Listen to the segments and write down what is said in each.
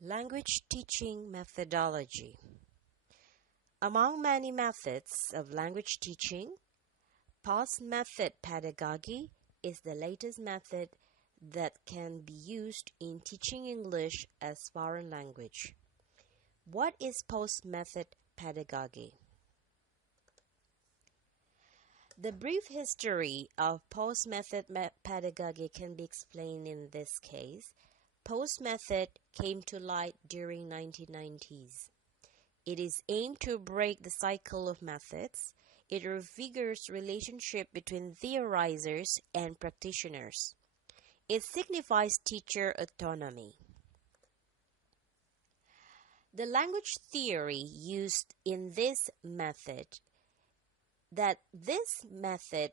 Language teaching methodology. Among many methods of language teaching, pause method pedagogy is the latest method that can be used in teaching English as foreign language. What is pause method pedagogy? The brief history of pause method pedagogy can be explained in this case. Pause method came to light during 1990s. It is aimed to break the cycle of methods. It reinvigorates relationship between theorizers and practitioners. It signifies teacher autonomy. The language theory used in this method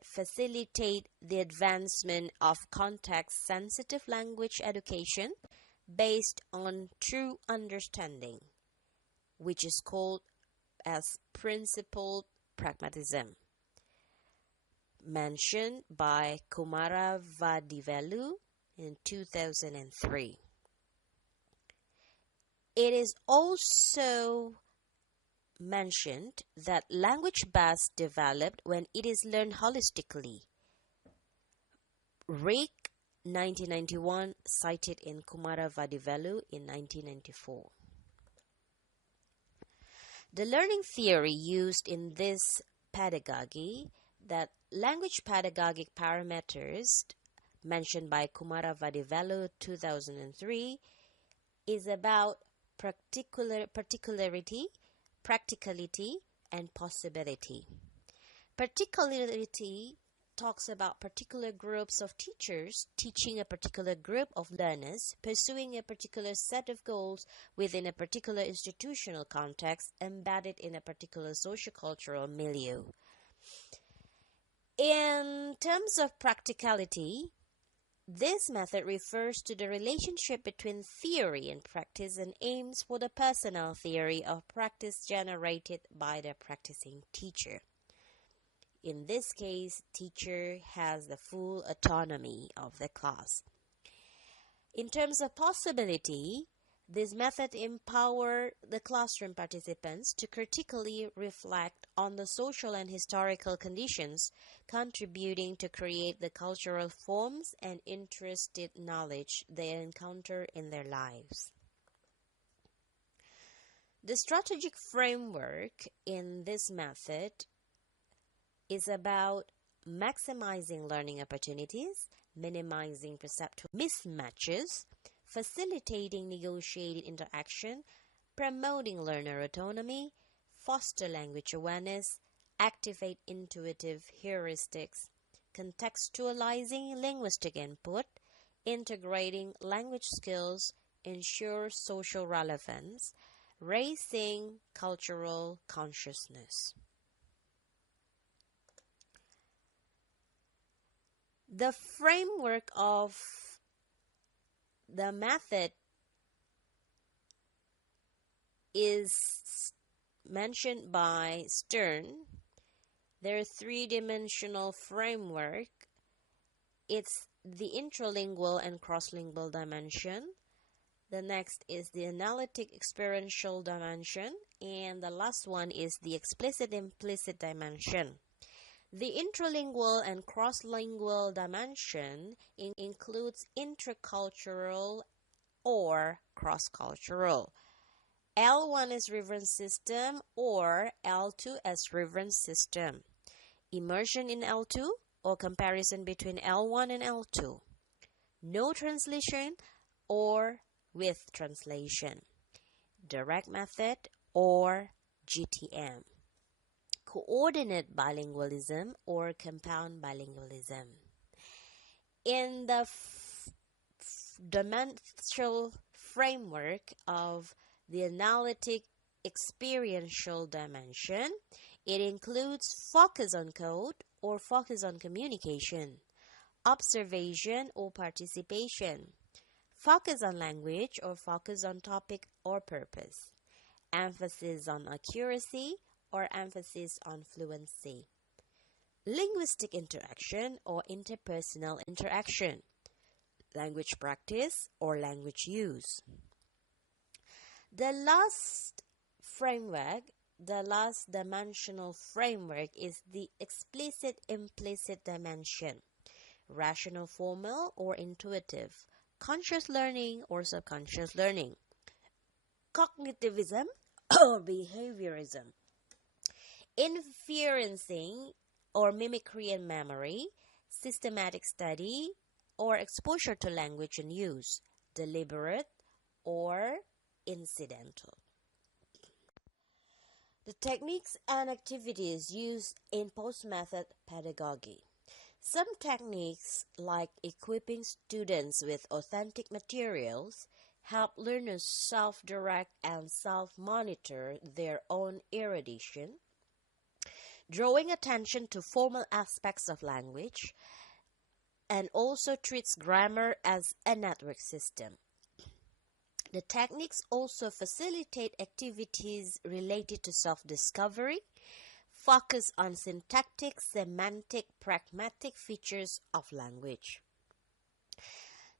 facilitates the advancement of context-sensitive language education based on true understanding, which is called as principled pragmatism, mentioned by Kumaravadivelu in 2003. It is also mentioned that language best developed when it is learned holistically. Rick 1991 cited in Kumaravadivelu in 1994. The learning theory used in this pedagogy, that language pedagogic parameters mentioned by Kumaravadivelu 2003, is about particularity, practicality, and possibility. Particularity talks about particular groups of teachers teaching a particular group of learners, pursuing a particular set of goals within a particular institutional context embedded in a particular sociocultural milieu. In terms of practicality, this method refers to the relationship between theory and practice and aims for the personal theory of practice generated by the practicing teacher. In this case, teacher has the full autonomy of the class. In terms of possibility, this method empowers the classroom participants to critically reflect on the social and historical conditions contributing to create the cultural forms and interested knowledge they encounter in their lives. The strategic framework in this method is about maximizing learning opportunities, minimizing perceptual mismatches, facilitating negotiated interaction, promoting learner autonomy, foster language awareness, activate intuitive heuristics, contextualizing linguistic input, integrating language skills, ensure social relevance, raising cultural consciousness. The framework of the method is mentioned by Stern. Their three-dimensional framework. It's the intralingual and cross-lingual dimension. The next is the analytic experiential dimension. And the last one is the explicit-implicit dimension. The intralingual and cross-lingual dimension includes intercultural or cross-cultural. L1 is reference system or L2 as reference system. Immersion in L2 or comparison between L1 and L2. No translation or with translation. Direct method or GTM. Coordinate bilingualism or compound bilingualism. In the dimensional framework of the analytic experiential dimension, it includes focus on code or focus on communication, observation or participation, focus on language or focus on topic or purpose, emphasis on accuracy or emphasis on fluency, linguistic interaction or interpersonal interaction, language practice or language use. The last framework, the last dimensional framework is the explicit-implicit dimension. Rational, formal, or intuitive. Conscious learning or subconscious learning. Cognitivism or behaviorism. Inferencing or mimicry and memory. Systematic study or exposure to language and use. Deliberate or incidental. The techniques and activities used in post-method pedagogy. Some techniques, like equipping students with authentic materials, help learners self-direct and self-monitor their own erudition. Drawing attention to formal aspects of language, and also treats grammar as a network system. The techniques also facilitate activities related to self-discovery, focus on syntactic, semantic, pragmatic features of language.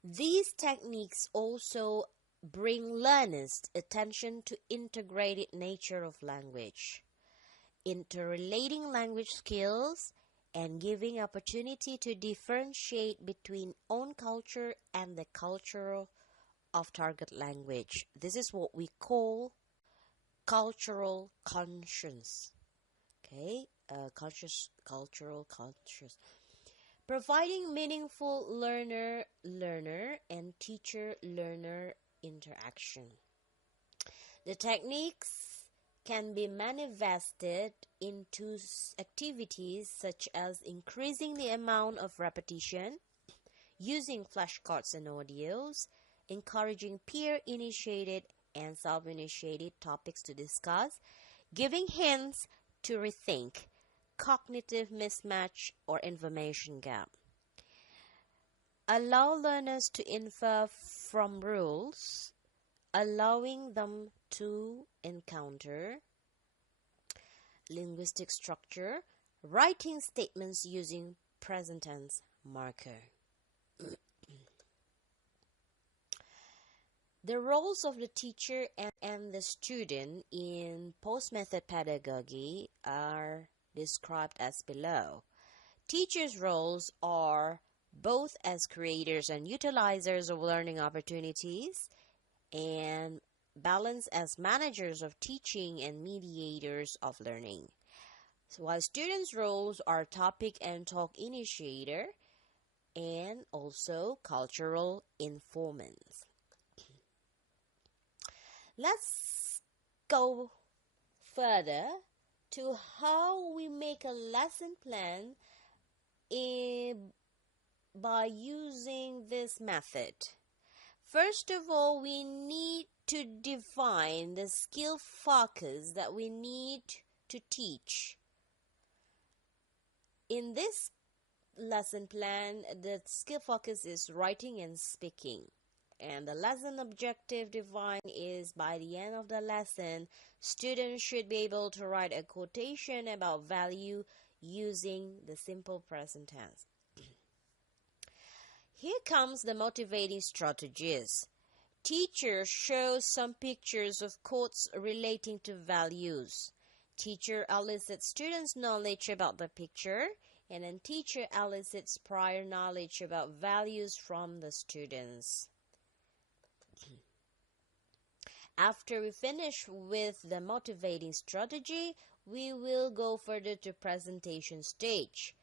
These techniques also bring learners' attention to integrated nature of language, interrelating language skills, and giving opportunity to differentiate between own culture and the culture of target language. This is what we call cultural conscience. Okay, cultural conscious. Providing meaningful learner and teacher-learner interaction. The techniques can be manifested into activities such as increasing the amount of repetition, using flashcards and audios, encouraging peer-initiated and self-initiated topics to discuss, giving hints to rethink, cognitive mismatch or information gap. Allow learners to infer from rules, allowing them to encounter linguistic structure, writing statements using present tense marker. The roles of the teacher and the student in post-method pedagogy are described as below. Teachers' roles are both as creators and utilizers of learning opportunities, and balance as managers of teaching and mediators of learning. So while students' roles are topic and talk initiator and also cultural informants. Let's go further to how we make a lesson plan by using this method. First of all, we need to define the skill focus that we need to teach. In this lesson plan, the skill focus is writing and speaking. And the lesson objective defined is by the end of the lesson, students should be able to write a quotation about value using the simple present tense. Here comes the motivating strategies. Teacher shows some pictures of quotes relating to values. Teacher elicits students' knowledge about the picture, and then teacher elicits prior knowledge about values from the students. After we finish with the motivating strategy, we will go further to presentation stage.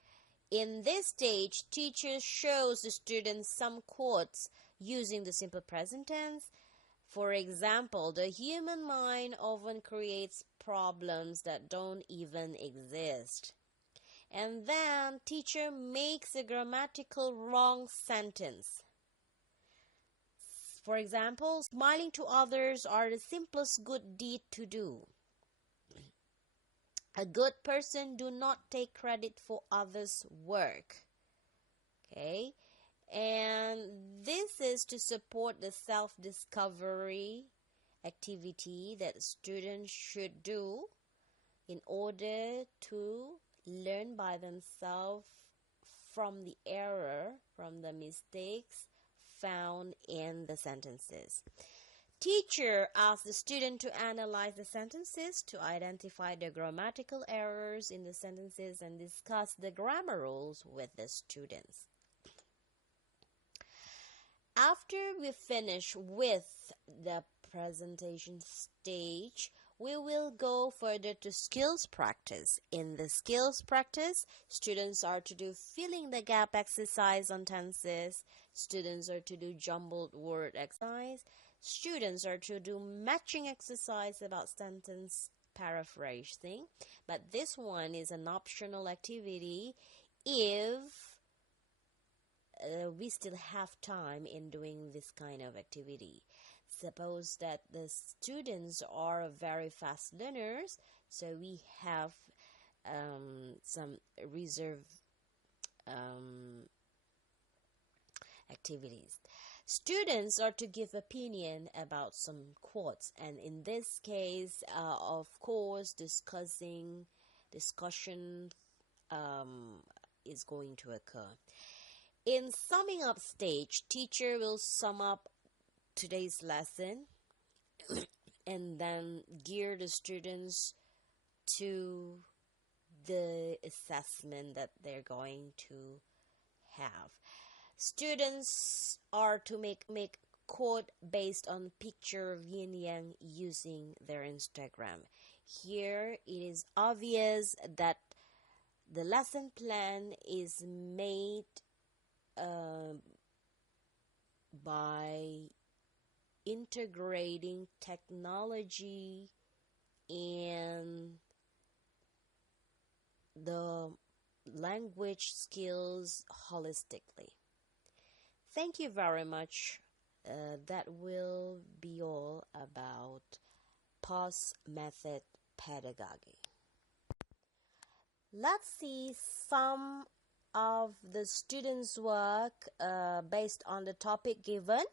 In this stage, teacher shows the students some quotes using the simple present tense. For example, the human mind often creates problems that don't even exist. And then teacher makes a grammatical wrong sentence. For example, smiling to others are the simplest good deed to do. A good person do not take credit for others' work. Okay? And this is to support the self-discovery activity that students should do in order to learn by themselves from the error, from the mistakes found in the sentences. Teacher asks the student to analyze the sentences to identify the grammatical errors in the sentences and discuss the grammar rules with the students. After we finish with the presentation stage, we will go further to skills practice. In the skills practice, students are to do filling the gap exercise on tenses. Students are to do jumbled word exercise. Students are to do matching exercise about sentence paraphrasing. But this one is an optional activity if we still have time in doing this kind of activity. Suppose that the students are very fast learners, so we have some reserve activities. Students are to give opinion about some quotes, and in this case, of course, discussion is going to occur. In summing up stage, teacher will sum up today's lesson and then gear the students to the assessment that they're going to have. Students are to make quote based on picture of yin yang using their Instagram. Here it is obvious that the lesson plan is made by integrating technology and the language skills holistically. Thank you very much. That will be all about POS method pedagogy. Let's see some of the students' work based on the topic given.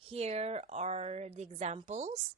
Here are the examples.